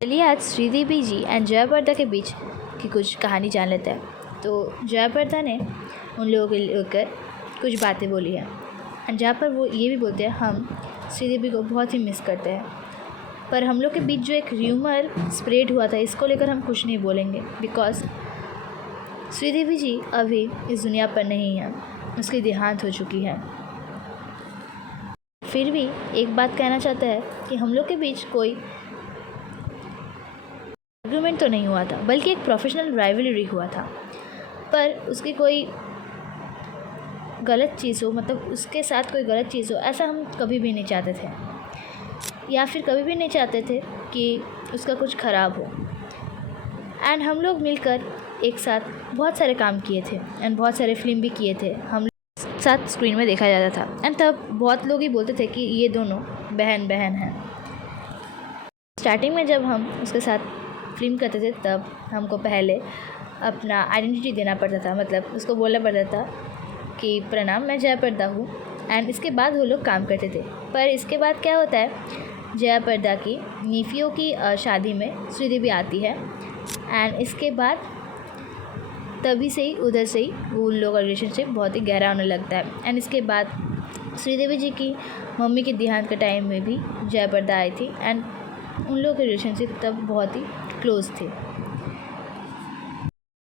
चलिए आज श्रीदेवी जी एंड जयाप्रदा के बीच की कुछ कहानी जान लेते हैं। तो जयाप्रदा ने उन लोगों के लेकर कुछ बातें बोली हैं एंड जहाँ पर वो ये भी बोलते हैं हम श्रीदेवी को बहुत ही मिस करते हैं, पर हम लोग के बीच जो एक र्यूमर स्प्रेड हुआ था इसको लेकर हम कुछ नहीं बोलेंगे बिकॉज श्रीदेवी जी अभी इस दुनिया पर नहीं है, उसकी देहांत हो चुकी है। फिर भी एक बात कहना चाहता है कि हम लोग के बीच कोई आर्गूमेंट तो नहीं हुआ था, बल्कि एक प्रोफेशनल राइवलरी हुआ था। पर उसकी कोई गलत चीज़ हो, मतलब उसके साथ कोई गलत चीज़ हो, ऐसा हम कभी भी नहीं चाहते थे या फिर कभी भी नहीं चाहते थे कि उसका कुछ ख़राब हो। एंड हम लोग मिलकर एक साथ बहुत सारे काम किए थे एंड बहुत सारे फिल्म भी किए थे, हम साथ स्क्रीन में देखा जाता था। एंड तब बहुत लोग ही बोलते थे कि ये दोनों बहन बहन हैं। स्टार्टिंग में जब हम उसके साथ फिल्म करते थे तब हमको पहले अपना आइडेंटिटी देना पड़ता था, मतलब उसको बोलना पड़ता था कि प्रणाम मैं जयाप्रदा हूँ, एंड इसके बाद वो लोग काम करते थे। पर इसके बाद क्या होता है, जयाप्रदा की नीफियों की शादी में श्रीदेवी आती है एंड इसके बाद तभी से ही उधर से ही उन लोगों का रिलेशनशिप बहुत ही गहरा होने लगता है। एंड इसके बाद श्रीदेवी जी की मम्मी के देहांत के टाइम में भी जयाप्रदा आई थी एंड उन लोगों के रिलेशनशिप तब बहुत ही क्लोज थे।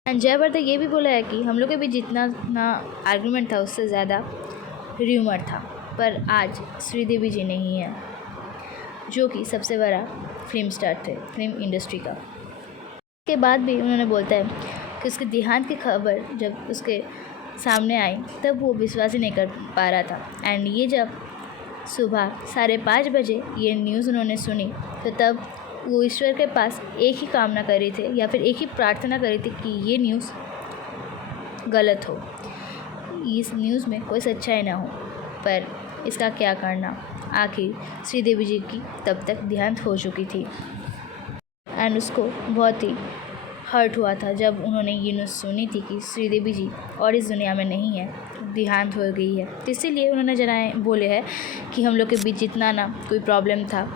एंड जयाप्रदा ये भी बोला है कि हम लोग के बीच जितना ना आर्गूमेंट था उससे ज़्यादा र्यूमर था। पर आज श्रीदेवी जी नहीं है जो कि सबसे बड़ा फिल्म स्टार थे फिल्म इंडस्ट्री का। के बाद भी उन्होंने बोलता है कि उसके देहांत की खबर जब उसके सामने आई तब वो विश्वास ही नहीं कर पा रहा था। एंड ये जब सुबह 5:30 बजे ये न्यूज़ उन्होंने सुनी तो तब वो ईश्वर के पास एक ही कामना कर रही थे या फिर एक ही प्रार्थना कर रही थी कि ये न्यूज़ गलत हो, इस न्यूज़ में कोई सच्चाई ना हो। पर इसका क्या करना, आखिर श्रीदेवी जी की तब तक देहांत हो चुकी थी एंड उसको बहुत ही हर्ट हुआ था जब उन्होंने ये न्यूज़ सुनी थी कि श्रीदेवी जी और इस दुनिया में नहीं है, देहांत हो गई है। तो इसीलिए उन्होंने बोले है कि हम लोग के बीच जितना ना कोई प्रॉब्लम था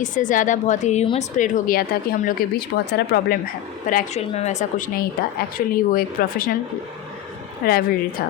इससे ज़्यादा बहुत ही र्यूमर स्प्रेड हो गया था कि हम लोग के बीच बहुत सारा प्रॉब्लम है, पर एक्चुअल में वैसा कुछ नहीं था। एक्चुअली वो एक प्रोफेशनल राइवलरी था।